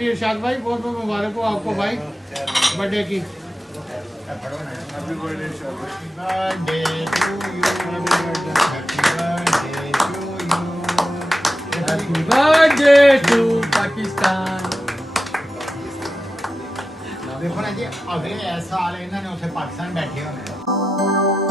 जी इरशाद भाई, बहुत बहुत मुबारक हो आपको भाई बर्थडे की। Happy birthday to you, happy birthday to Pakistan. देखो ना जी, अगले साल इन्होंने उसे पाकिस्तान बैठे होने